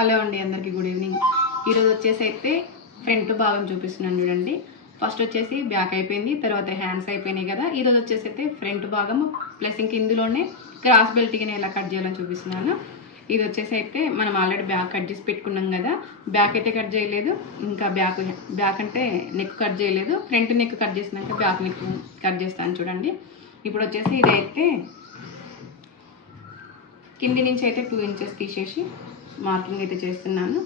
Hello అండి, అందరికీ good evening. ఈరోజు వచ్చేసి అయితే ఫ్రంట్ భాగం చూపిస్తున్నాను చూడండి. ఫస్ట్ వచ్చేసి బ్యాక్ అయిపోయింది, తర్వాత హ్యాండ్స్ అయిపోయినాయి కదా. ఈరోజు వచ్చేసి అయితే ఫ్రంట్ భాగం ప్లస్ ఇంక ఇందులోనే క్రాస్ బెల్ట్కి ఎలా కట్ చేయాలని చూపిస్తున్నాను. ఇది వచ్చేసి అయితే మనం ఆల్రెడీ బ్యాక్ కట్ చేసి పెట్టుకున్నాం కదా. బ్యాక్ అయితే కట్ చేయలేదు, ఇంకా బ్యాక్ అంటే నెక్ కట్ చేయలేదు. ఫ్రంట్ నెక్ కట్ చేసినాక బ్యాక్ నెక్ కట్ చేస్తాను చూడండి. ఇప్పుడు వచ్చేసి ఇదైతే కింది నుంచి అయితే 2 ఇంచెస్ తీసేసి మార్కింగ్ అయితే చేస్తున్నాను.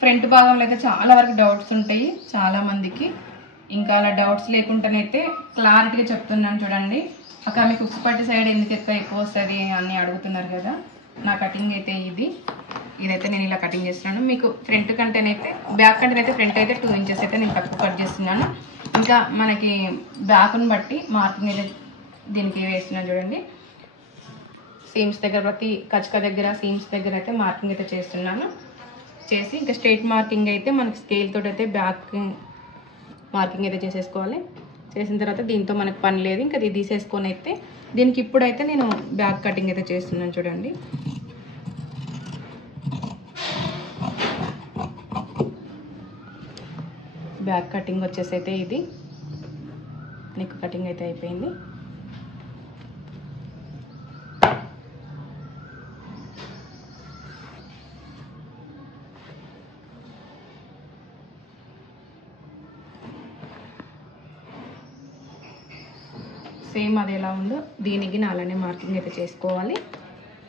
ఫ్రంట్ భాగంలో అయితే చాలా వరకు డౌట్స్ ఉంటాయి చాలా మందికి. ఇంకా అలా డౌట్స్ లేకుండానైతే క్లారిటీగా చెప్తున్నాను చూడండి. అక్కడ మీకు ఉక్సుపట్టి సైడ్ ఎందుకు ఎక్కువ వస్తుంది అని అడుగుతున్నారు కదా. నా కటింగ్ అయితే ఇదైతే నేను ఇలా కటింగ్ చేస్తున్నాను. మీకు ఫ్రంట్ కంటేనైతే బ్యాక్ కంటేనైతే ఫ్రంట్ అయితే 2 ఇంచెస్ అయితే నేను తక్కువ కట్ చేస్తున్నాను. ఇంకా మనకి బ్యాక్ని బట్టి మార్కింగ్ అయితే దీనికి వేస్తున్నాను చూడండి. సీమ్స్ దగ్గర ప్రతి కచక దగ్గర సీమ్స్ దగ్గర అయితే మార్కింగ్ అయితే చేస్తున్నాను. చేసి ఇంకా స్ట్రైట్ మార్కింగ్ అయితే మనకి స్కేల్ తోటి అయితే బ్యాక్ మార్కింగ్ అయితే చేసేసుకోవాలి. చేసిన తర్వాత దీంతో మనకు పని లేదు, ఇంకా ఇది తీసేసుకొని అయితే దీనికి ఇప్పుడైతే నేను బ్యాక్ కటింగ్ అయితే చేస్తున్నాను చూడండి. బ్యాక్ కటింగ్ వచ్చేసి అయితే ఇది నెక్ కటింగ్ అయితే అయిపోయింది. సేమ్ అది ఎలా ఉందో దీనికి అలానే మార్కింగ్ అయితే చేసుకోవాలి.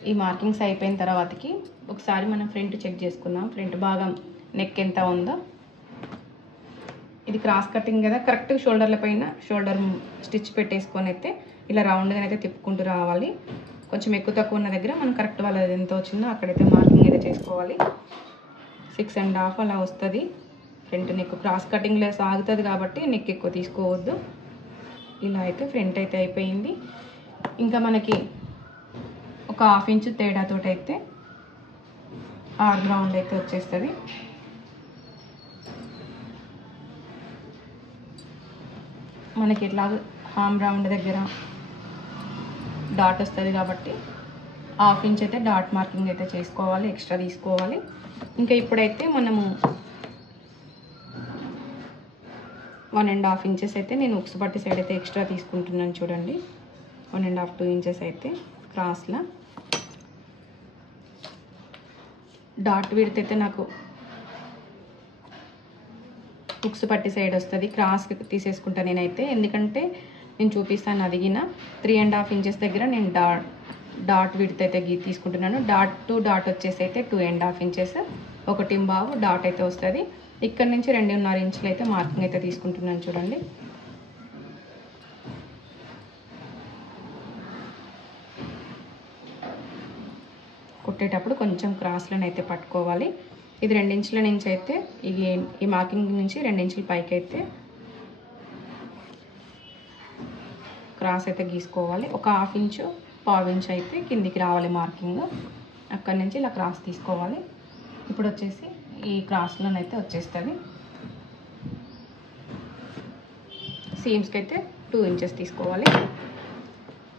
ఈ మార్కింగ్స్ అయిపోయిన తర్వాతకి ఒకసారి మనం ఫ్రంట్ చెక్ చేసుకుందాం. ఫ్రంట్ భాగం నెక్ ఎంత ఉందో. ఇది క్రాస్ కటింగ్ కదా, కరెక్ట్ షోల్డర్ల పైన షోల్డర్ స్టిచ్ పెట్టేసుకొని అయితే ఇలా రౌండ్గా అయితే తిప్పుకుంటూ రావాలి. కొంచెం ఎక్కువ తక్కువ ఉన్న దగ్గర మనం కరెక్ట్ వాళ్ళది ఎంత వచ్చిందో అక్కడైతే మార్కింగ్ అయితే చేసుకోవాలి. 6.5 అలా వస్తుంది ఫ్రంట్ నెక్. క్రాస్ కటింగ్లో సాగుతుంది కాబట్టి నెక్ ఎక్కువ తీసుకోవద్దు. ఇలా అయితే ఫ్రంట్ అయితే అయిపోయింది. ఇంకా మనకి ఒక 1/2 ఇంచు తేడాతో అయితే ఆర్మ్ రౌండ్ అయితే వచ్చేస్తుంది. మనకి ఇట్లా ఆర్మ్ రౌండ్ దగ్గర డాట్ వస్తుంది కాబట్టి 1/2 ఇంచ్ అయితే డాట్ మార్కింగ్ అయితే చేసుకోవాలి, ఎక్స్ట్రా తీసుకోవాలి. ఇంకా ఇప్పుడైతే మనము 1.5 ఇంచెస్ అయితే నేను ఉక్సుపట్టి సైడ్ అయితే ఎక్స్ట్రా తీసుకుంటున్నాను చూడండి. 1.5-2 ఇంచెస్ అయితే క్రాస్లా డాట్ విడ్త్ అయితే నాకు ఉక్సుపట్టి సైడ్ వస్తుంది. క్రాస్ తీసేసుకుంటా నేనైతే, ఎందుకంటే నేను చూపిస్తాను అదిగిన 3.5 ఇంచెస్ దగ్గర నేను డాట్ విడ్త్ అయితే తీసుకుంటున్నాను. డాట్ టు డాట్ వచ్చేసి అయితే 2.5 ఇంచెస్ 1.5 డాట్ అయితే వస్తుంది. ఇక్కడ నుంచి 2.5 ఇంచులు అయితే మార్కింగ్ అయితే తీసుకుంటున్నాను చూడండి. కుట్టేటప్పుడు కొంచెం క్రాస్లను అయితే పట్టుకోవాలి. ఇది 2 ఇంచుల నుంచి అయితే ఈ మార్కింగ్ నుంచి 2 ఇంచుల పైకి అయితే క్రాస్ అయితే గీసుకోవాలి. ఒక 1/2 ఇంచు 1/4 ఇంచు అయితే కిందికి రావాలి మార్కింగ్. అక్కడి నుంచి ఇలా క్రాస్ తీసుకోవాలి. ఇప్పుడు వచ్చేసి ఈ క్రాస్లోనైతే వచ్చేస్తుంది. సీమ్స్కి అయితే 2 ఇంచెస్ తీసుకోవాలి.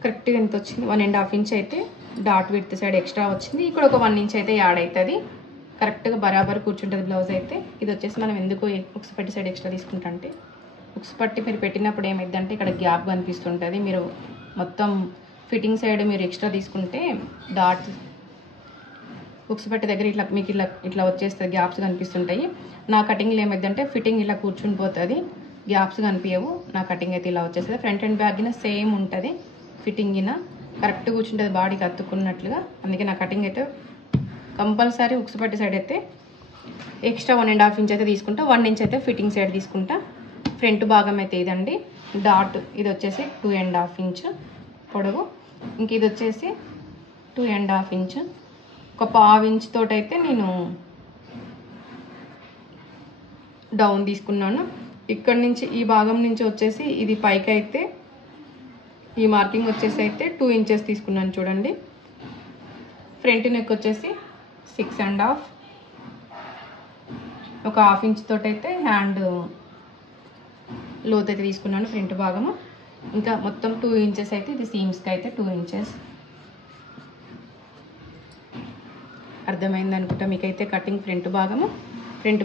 కరెక్ట్గా ఎంత వచ్చింది 1.5 ఇంచ్ అయితే డాట్ విడ్త్ సైడ్ ఎక్స్ట్రా వచ్చింది. ఇక్కడ ఒక 1 ఇంచ్ అయితే యాడ్ అవుతుంది. కరెక్ట్గా బరాబర్ కూర్చుంటుంది బ్లౌజ్ అయితే. ఇది వచ్చేసి మనం ఎందుకు ఉక్సుపట్టి సైడ్ ఎక్స్ట్రా తీసుకుంటా అంటే, ఉక్సుపట్టి మీరు పెట్టినప్పుడు ఏమైందంటే ఇక్కడ గ్యాప్ కనిపిస్తుంటుంది. మీరు మొత్తం ఫిట్టింగ్ సైడ్ మీరు ఎక్స్ట్రా తీసుకుంటే డాట్ ఉక్సుపట్టి దగ్గర ఇట్లా మీకు ఇట్లా వచ్చేస్తుంది, గ్యాప్స్ కనిపిస్తుంటాయి. నా కటింగ్లో ఏమైందంటే ఫిట్టింగ్ ఇలా కూర్చుని పోతుంది, గ్యాప్స్ కనిపించవు. నా కటింగ్ అయితే ఇలా వచ్చేస్తుంది. ఫ్రంట్ అండ్ బ్యాక్ గిన సేమ్ ఉంటుంది. ఫిట్టింగ్ గిన కరెక్ట్గా కూర్చుంటుంది, బాడీకి అతుక్కున్నట్లుగా. అందుకే నా కటింగ్ అయితే కంపల్సరీ ఉక్సుపట్టి సైడ్ అయితే ఎక్స్ట్రా 1.5 ఇంచ్ అయితే తీసుకుంటా. 1 ఇంచ్ అయితే ఫిట్టింగ్ సైడ్ తీసుకుంటా. ఫ్రంట్ భాగం అయితే ఇదండి. డాట్ ఇది వచ్చేసి 2.5 ఇంచ్ పొడవు. ఇంక ఇది వచ్చేసి 2.5 ఇంచ్. ఒక 1/2 ఇంచ్ తోటైతే నేను డౌన్ తీసుకున్నాను. ఇక్కడ నుంచి ఈ భాగం నుంచి వచ్చేసి ఇది పైకి అయితే ఈ మార్కింగ్ వచ్చేసి అయితే 2 ఇంచెస్ తీసుకున్నాను చూడండి. ఫ్రంట్ నెక్ వచ్చేసి 6.5, ఒక 1/2 ఇంచ్ తోటైతే హ్యాండ్ లోతు అయితే తీసుకున్నాను ఫ్రంట్ భాగము. ఇంకా మొత్తం 2 ఇంచెస్ అయితే ఇది సీమ్స్కి అయితే 2 ఇంచెస్. అర్థమైంది అనుకుంటా మీకైతే కటింగ్ ఫ్రంట్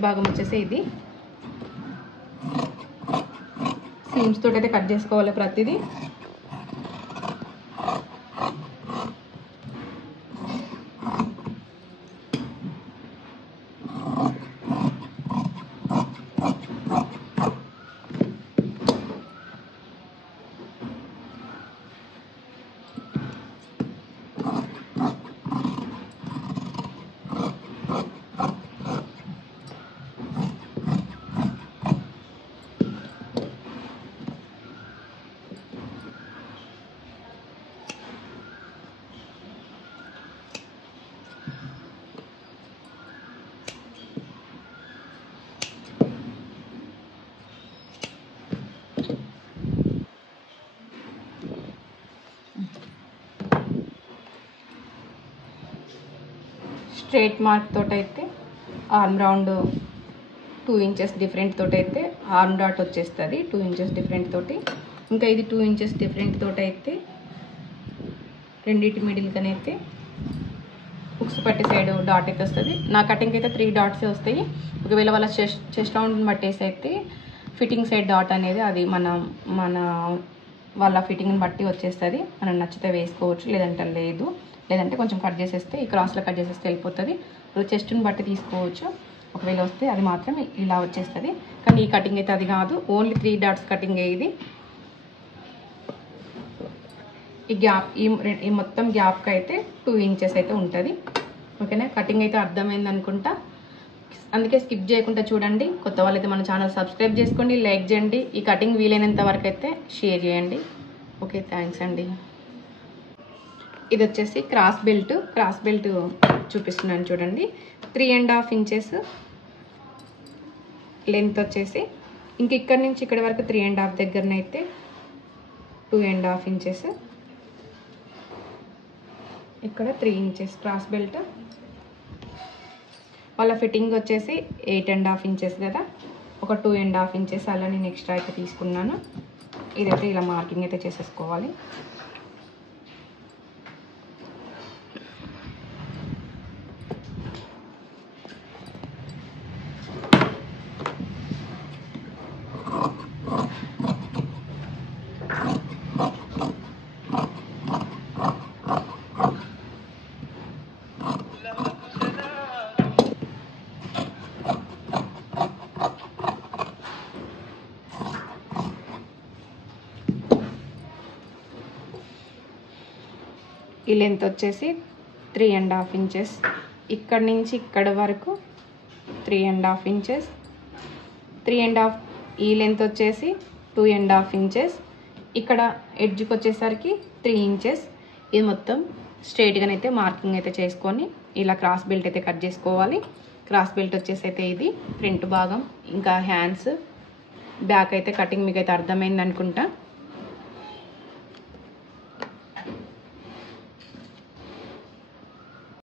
భాగం వచ్చేసి ఇది సీమ్స్ తోటి అయితే కట్ చేసుకోవాలి ప్రతిదీ. స్ట్రైట్ మార్క్ తోటైతే ఆర్మ్ రౌండ్ 2 ఇంచెస్ డిఫరెంట్ తోటైతే ఆర్మ్ డాట్ వచ్చేస్తుంది 2 ఇంచెస్ డిఫరెంట్ తోటి. ఇంకా ఇది 2 ఇంచెస్ డిఫరెంట్ తోటైతే రెండింటి మిడిల్కనైతే హుక్స్ పట్టి సైడ్ డాట్ అయితే వస్తుంది. నా కటింగ్ అయితే 3 డాట్సే వస్తాయి. ఒకవేళ వాళ్ళ చెస్ట్ రౌండ్ని బట్టేసి అయితే ఫిట్టింగ్ సైడ్ డాట్ అనేది అది మన వాళ్ళ ఫిట్టింగ్ని బట్టి వచ్చేస్తుంది. మనం నచ్చితే వేసుకోవచ్చు, లేదంటే కొంచెం కట్ చేసేస్తే ఈ క్రాస్లో కట్ చేసేస్తే వెళ్ళిపోతుంది. చెస్ట్ని బట్టి తీసుకోవచ్చు. ఒకవేళ వస్తే అది మాత్రం ఇలా వచ్చేస్తుంది. కానీ ఈ కటింగ్ అయితే అది కాదు, ఓన్లీ 3 డాట్స్ కటింగ్ ఇది. ఈ గ్యాప్ ఈ మొత్తం గ్యాప్కి అయితే 2 ఇంచెస్ అయితే ఉంటుంది. ఓకేనా, కటింగ్ అయితే అర్థమైంది అనుకుంటా. అందుకే స్కిప్ చేయకుండా చూడండి. కొత్త వాళ్ళైతే మన ఛానల్ సబ్స్క్రైబ్ చేసుకోండి, లైక్ చేయండి. ఈ కటింగ్ వీలైనంత వరకు అయితే షేర్ చేయండి. ఓకే, థ్యాంక్స్ అండి. ఇది వచ్చేసి క్రాస్ బెల్ట్ చూపిస్తున్నాను చూడండి. 3.5 ఇంచెస్ లెంత్ వచ్చేసి, ఇంక ఇక్కడ నుంచి ఇక్కడ వరకు 3.5 దగ్గరనైతే 2.5 ఇంచెస్, ఇక్కడ 3 ఇంచెస్ క్రాస్ బెల్ట్. వాళ్ళ ఫిట్టింగ్ వచ్చేసి 8.5 ఇంచెస్ కదా, ఒక 2.5 ఇంచెస్ అలా నేను ఎక్స్ట్రా అయితే తీసుకున్నాను. ఇదైతే ఇలా మార్కింగ్ అయితే చేసేసుకోవాలి. ఈ లెంత్ వచ్చేసి 3.5 ఇంచెస్, ఇక్కడ నుంచి ఇక్కడ వరకు 3.5 ఇంచెస్, 3.5 ఈ లెంత్ వచ్చేసి 2.5 ఇంచెస్, ఇక్కడ ఎడ్జ్కి వచ్చేసరికి 3 ఇంచెస్. ఇది మొత్తం స్ట్రైట్గానైతే మార్కింగ్ అయితే చేసుకొని ఇలా క్రాస్ బెల్ట్ అయితే కట్ చేసుకోవాలి. క్రాస్ బెల్ట్ వచ్చేసి అయితే ఇది ఫ్రంట్ భాగం. ఇంకా హ్యాండ్స్ బ్యాక్ అయితే కటింగ్ మీకు అయితే అర్థమైంది అనుకుంటా.